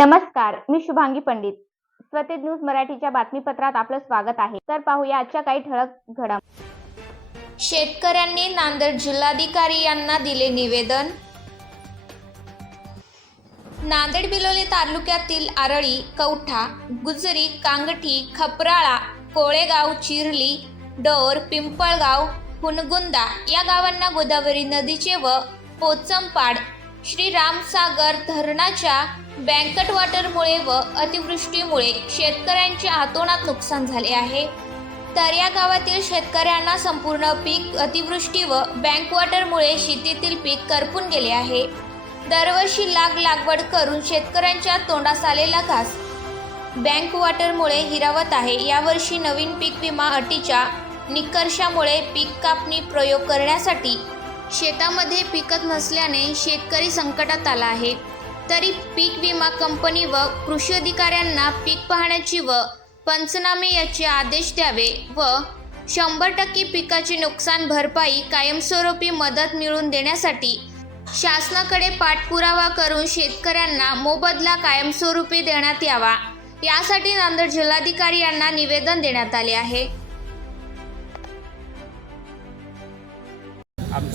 नमस्कार मी शुभांगी पंडित. स्वतेज न्यूज मराठीच्या बातमीपत्रात आपलं स्वागत आहे. तर पाहूया आजच्या काही ठळक घडामोडी शेतकऱ्यांनी नांदेड जिल्हाधिकारी यांना दिले निवेदन. नांदेड बिलोली तालुक्यातील आरळी कवठा गुजरी कांगठी खपराळा कोळेगाव चिरली डोर पिंपळगाव हुनगुंदा या गावांना गोदावरी नदीचे व पोचमपाड श्रीरामसागर धरणाच्या बँकट वॉटरमुळे व अतिवृष्टीमुळे शेतकऱ्यांचे हातोनात नुकसान झाले आहे. तर या गावातील शेतकऱ्यांना संपूर्ण पीक अतिवृष्टी व बँक वॉटरमुळे शेतीतील पीक करपून गेले आहे. दरवर्षी लाग लागवड करून शेतकऱ्यांच्या तोंडास आलेला घास बँक वॉटरमुळे हिरावत आहे. यावर्षी नवीन पीक विमा अटीच्या निकर्षामुळे पीक कापणी प्रयोग करण्यासाठी शेतामध्ये पिकत नसल्याने शेतकरी संकटात आला आहे. तरी पीक विमा कंपनी व कृषी अधिकाऱ्यांना पीक पाहण्याची व पंचनामे याचे आदेश द्यावे व शंभर टक्के पिकाची नुकसान भरपाई कायमस्वरूपी मदत मिळवून देण्यासाठी शासनाकडे पाठपुरावा करून शेतकऱ्यांना मोबदला कायमस्वरूपी देण्यात यावा. यासाठी नांदेड जिल्हाधिकारी यांना निवेदन देण्यात आले आहे.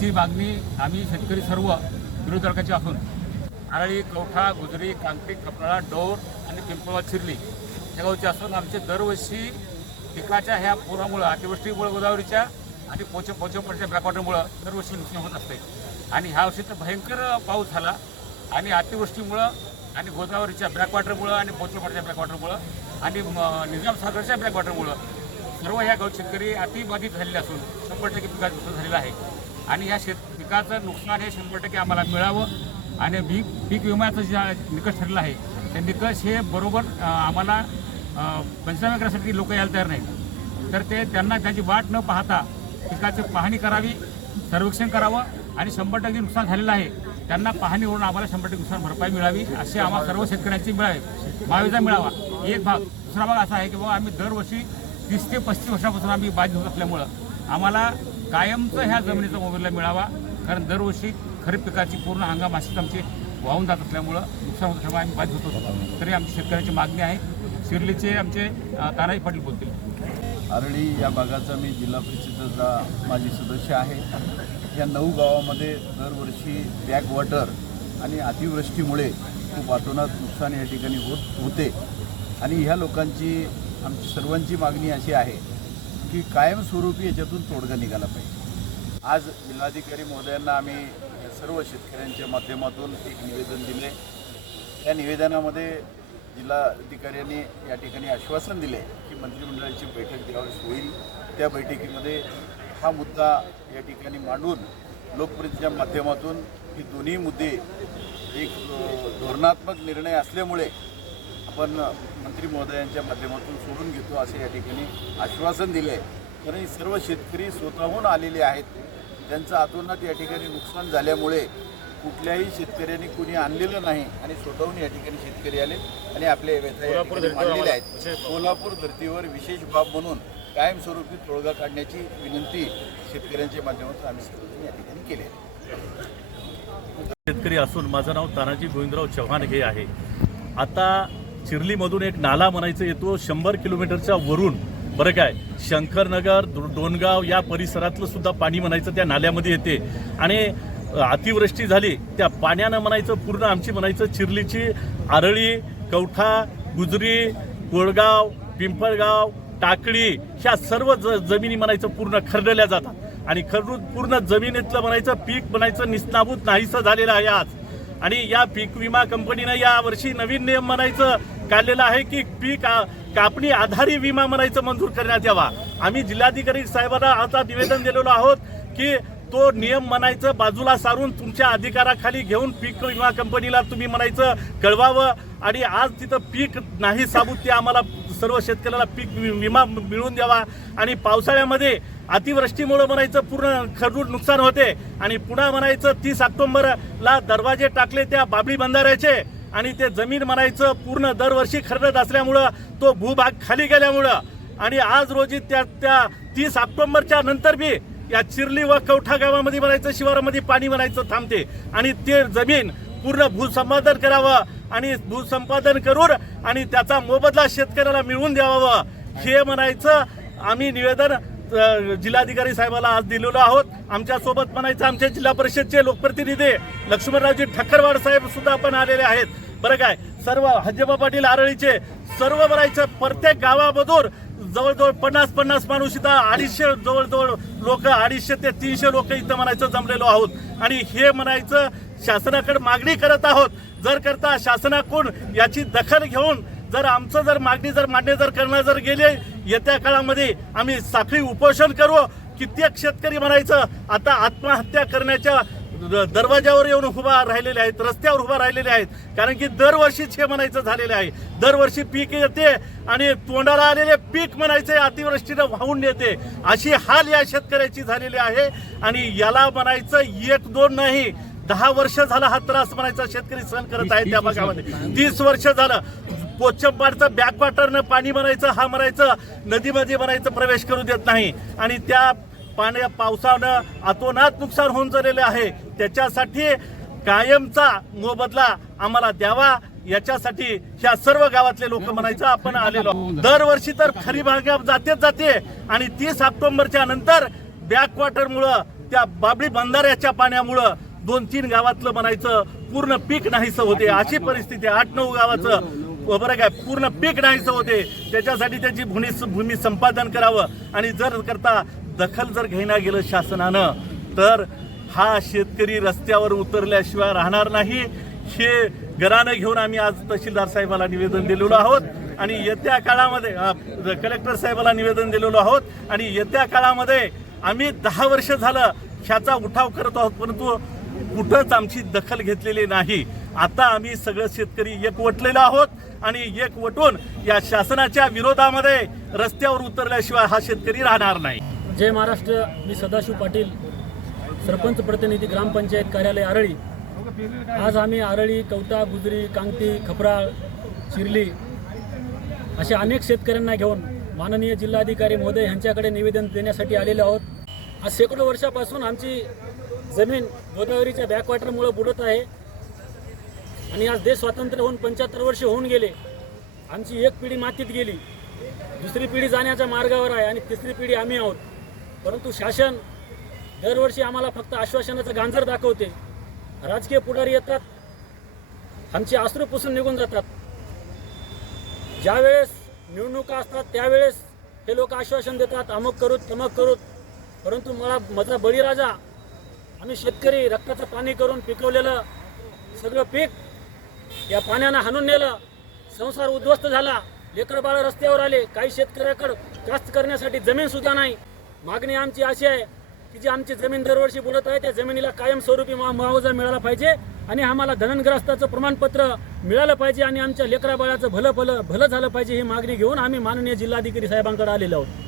अशी मागणी आम्ही शेतकरी सर्व विरोधकाची असून आरळी कवठा गुजरी कांकटी कपराळा डोर आणि पिंपळवा चिरली या गावचे असून आमचे दरवर्षी पिकाच्या ह्या पुरामुळं अतिवृष्टीमुळे गोदावरीच्या आणि पोचे पोचेपडच्या बॅकवॉटरमुळं दरवर्षी नुकसान होत असते. आणि ह्या वर्षी तर भयंकर पाऊस झाला आणि अतिवृष्टीमुळं आणि गोदावरीच्या बॅकवॉटरमुळं आणि पोचेपडच्या बॅकवॉटरमुळं आणि म- निजाम सागरच्या ब्लॅकवॉटरमुळं सर्व ह्या गाव शेतकरी अतिबाधित झालेले असून शंभर टक्के पिकाचं नुकसान झालेलं आहे. आणि या शेत पिकाचं नुकसान हे शंभर टक्के आम्हाला मिळावं आणि पीक पीक विम्याचं जे निकष ठरला आहे ते निकष हे बरोबर आम्हाला पंचनामे करण्यासाठी लोक यायला तयार नाहीत. तर ते त्यांना त्याची वाट न पाहता पिकाची पाहणी करावी सर्वेक्षण करावं आणि शंभर टक्के नुकसान झालेलं आहे त्यांना पाहणी करून आम्हाला शंभर टक्के नुकसान भरपाई मिळावी असे आम्हाला सर्व शेतकऱ्यांची मिळावी. महाविजा मिळावा एक भाग. दुसरा भाग असा आहे की बाबा आम्ही दरवर्षी तीस ते पस्तीस वर्षापासून आम्ही बाधित होत असल्यामुळं आम्हाला कायमचं ह्या जमिनीचा मोबदला मिळावा. कारण दरवर्षी खरीप पिकाची पूर्ण हंगाम अशीच आमची वाहून जात असल्यामुळं नुकसान होत असल्यामुळे आम्ही बाधित होतो तरी आमची शेतकऱ्याची मागणी आहे. शिर्लीचे आमचे तानाजी पाटील बोलतील. आरळी या भागाचा मी जिल्हा परिषदेचा माजी सदस्य आहे. या नऊ गावामध्ये दरवर्षी बॅकवॉटर आणि अतिवृष्टीमुळे खूप अतोनात नुकसान या ठिकाणी होत होते. आणि ह्या लोकांची आमची सर्वांची मागणी अशी आहे की कायमस्वरूपी याच्यातून तोडगा निघाला पाहिजे. आज जिल्हाधिकारी महोदयांना आम्ही सर्व शेतकऱ्यांच्या माध्यमातून एक निवेदन दिले. त्या निवेदनामध्ये जिल्हाधिकाऱ्यांनी या ठिकाणी आश्वासन दिले की मंत्रिमंडळाची बैठक ज्यावेळेस होईल त्या बैठकीमध्ये हा मुद्दा या ठिकाणी मांडून लोकप्रतिच्या माध्यमातून ही दोन्ही मुद्दे एक धोरणात्मक निर्णय असल्यामुळे आपण मंत्री महोदयांच्या माध्यमातून सोडून घेतो असे या ठिकाणी आश्वासन दिले आहे कारण हे सर्व शेतकरी स्वतःहून आलेले आहेत. त्यांचं अतोनात या ठिकाणी नुकसान झाल्यामुळे कुठल्याही शेतकऱ्यांनी कुणी आणलेलं नाही आणि स्वतःहून या ठिकाणी शेतकरी आले आणि आपल्या व्यथा आहेत. कोल्हापूर धर्तीवर विशेष बाब म्हणून कायमस्वरूपी तोडगा काढण्याची विनंती शेतकऱ्यांच्या माध्यमातून आम्ही सर्वजण या ठिकाणी केली आहे. शेतकरी असून माझं नाव तानाजी गोविंदराव चव्हाण हे आहे. आता चिरलीमधून एक नाला म्हणायचं येतो शंभर किलोमीटरच्या वरून. बरं काय शंकरनगर दो- डोनगाव या परिसरातलं सुद्धा पाणी म्हणायचं त्या नाल्यामध्ये येते. आणि अतिवृष्टी झाली त्या पाण्यानं म्हणायचं पूर्ण आमची म्हणायचं चिरलीची आरळी कवठा गुजरी कोळगाव पिंपळगाव टाकळी ह्या सर्व ज जमिनी म्हणायचं पूर्ण खरडल्या जातात. आणि खरडून पूर्ण जमिनीतलं म्हणायचं पीक म्हणायचं निस्नाभूत नाहीसं झालेलं आहे आज. आणि या पीक विमा कंपनीनं या वर्षी नवीन नियम म्हणायचं काढलेला आहे की पीक कापणी आधारी विमा म्हणायचं मंजूर करण्यात यावा. आम्ही जिल्हाधिकारी साहेबांना आता निवेदन दिलेलो आहोत की तो नियम म्हणायचं बाजूला सारून तुमच्या अधिकाराखाली घेऊन पीक विमा कंपनीला तुम्ही म्हणायचं कळवावं. आणि आज तिथं पीक नाही साबूत ते आम्हाला सर्व शेतकऱ्याला पीक वि- विमा मिळवून द्यावा. आणि पावसाळ्यामध्ये अतिवृष्टीमुळे म्हणायचं पूर्ण खरडून नुकसान होते. आणि पुन्हा म्हणायचं तीस ऑक्टोंबरला दरवाजे टाकले त्या बाबळी बंधाऱ्याचे. आणि ते जमीन म्हणायचं पूर्ण दरवर्षी खरडत असल्यामुळं तो भूभाग खाली गेल्यामुळं. आणि आज रोजी त्या त्या तीस ऑक्टोंबरच्या नंतर बी या चिरली व कवठा गावामध्ये म्हणायचं शिवारामध्ये पाणी म्हणायचं थांबते. आणि ते जमीन पूर्ण भूसंपादन करावं आणि भूसंपादन करून आणि त्याचा मोबदला शेतकऱ्याला मिळवून द्यावा. हे म्हणायचं आम्ही निवेदन जिल्हाधिकारी साहेबाला आज दिलेलो आहोत. आमच्यासोबत म्हणायचं आमच्या जिल्हा परिषदचे लोकप्रतिनिधी लक्ष्मणरावजी ठक्करवाड साहेब सुद्धा आपण आलेले आहेत. बरं काय सर्व हजेबा पाटील आरळीचे सर्व म्हणायचं प्रत्येक गावामधून जवळजवळ पन्नास पन्नास माणूस इथं अडीचशे जवळजवळ लोक अडीचशे ते तीनशे लोक इथं म्हणायचं जमलेलो आहोत. आणि हे म्हणायचं शासनाकडे मागणी करत आहोत. जर करता शासनाकडून याची दखल घेऊन जर आमचं जर मागणी जर मान्य जर करणं जर गेले येत्या काळामध्ये आम्ही साखळी उपोषण करू. कित्येक शेतकरी म्हणायचं आता आत्महत्या करण्याच्या द- दरवाजावर येऊन उभा राहिलेले आहेत रस्त्यावर उभा राहिलेले आहेत. कारण की दरवर्षीच हे म्हणायचं झालेलं आहे. दरवर्षी पीक येते आणि तोंडाला आलेले पीक म्हणायचे अतिवृष्टीनं वाहून येते अशी हाल या शेतकऱ्याची झालेली आहे आणि याला म्हणायचं एक दोन नाही. दहा वर्ष झाला हा त्रास म्हणायचा शेतकरी सहन करत आहे त्या भागामध्ये. तीस वर्ष झालं. पोचंपाडचं बॅकवॉटरनं पाणी म्हणायचं हा म्हणायचं. नदीमध्ये म्हणायचं प्रवेश करू देत नाही. आणि त्या पाण्या पावसानं अतोनात नुकसान होऊन झालेलं आहे. त्याच्यासाठी कायमचा मोबदला आम्हाला द्यावा. याच्यासाठी ह्या सर्व गावातले लोक म्हणायचं आपण आलेलो. दरवर्षी तर खरी भागा जातेच जाते. आणि तीस ऑक्टोबरच्या नंतर बॅकवॉटरमुळं त्या बाबळी बंधाऱ्याच्या पाण्यामुळं दोन तीन गावातलं म्हणायचं पूर्ण पीक नाहीसं होते. अशी परिस्थिती. आठ नऊ गावाचं बरं काय पूर्ण पीक नाहीसं होते. त्याच्यासाठी त्याची भूमी भूमी संपादन करावं. आणि जर करता दखल जर घेण्यात गेलं शासनानं तर हा शेतकरी रस्त्यावर उतरल्याशिवाय राहणार नाही. हे घरानं घेऊन आम्ही आज तहसीलदार साहेबाला निवेदन दिलेलो आहोत. आणि येत्या काळामध्ये कलेक्टर साहेबाला निवेदन दिलेलो आहोत. आणि येत्या काळामध्ये आम्ही दहा वर्ष झालं ह्याचा उठाव करत आहोत परंतु कुठंच आमची दखल घेतलेली नाही. आता आम्ही सगळं शेतकरी एकवटलेलो आहोत आणि एकवटून या शासनाच्या विरोधामध्ये रस्त्यावर उतरल्याशिवाय हा शेतकरी राहणार नाही. जय महाराष्ट्र मी सदाशिव पाटील. सरपंच प्रतिनिधी ग्रामपंचायत कार्यालय आरळी. आज आम्ही आरळी कवटा गुजरी कांगटी खपराळ चिरली अशा अनेक शेतकऱ्यांना घेऊन माननीय जिल्हाधिकारी महोदय यांच्याकडे निवेदन देण्यासाठी आलेले आहोत. आज शेकडो वर्षापासून आमची जमीन गोदावरीच्या बॅकवॉटरमुळे बुडत आहे आणि आज देश स्वातंत्र्य होऊन पंच्याहत्तर वर्ष होऊन गेले. आमची एक पिढी मातीत गेली दुसरी पिढी जाण्याच्या मार्गावर आहे आणि तिसरी पिढी आम्ही आहोत. परंतु शासन दरवर्षी आम्हाला फक्त आश्वासनाचं गांजर दाखवते. राजकीय पुढारी येतात. आमचे आश्रू पुसून निघून जातात. ज्यावेळेस निवडणुका असतात त्यावेळेस हे लोक आश्वासन देतात अमुक करूत तमक करूत. परंतु मला माझा बळीराजा आम्ही शेतकरी रक्ताचं पाणी करून पिकवलेलं सगळं पीक या पाण्यानं हाणून नेलं. संसार उद्ध्वस्त झाला. लेकर बाळ रस्त्यावर आले. काही शेतकऱ्याकडं कास्त करण्यासाठी जमीन सुद्धा नाही. मागणी आमची अशी आहे की जी आमची जमीन दरवर्षी बुडत आहे त्या जमिनीला कायमस्वरूपी मा- मुआवजा मिळाला पाहिजे आणि आम्हाला धनग्रस्ताचं प्रमाणपत्र मिळालं पाहिजे आणि आमच्या लेकराबाळाचं भलं भलं भलं झालं पाहिजे ही मागणी घेऊन आम्ही माननीय जिल्हाधिकारी साहेबांकडे आलेलो आहोत.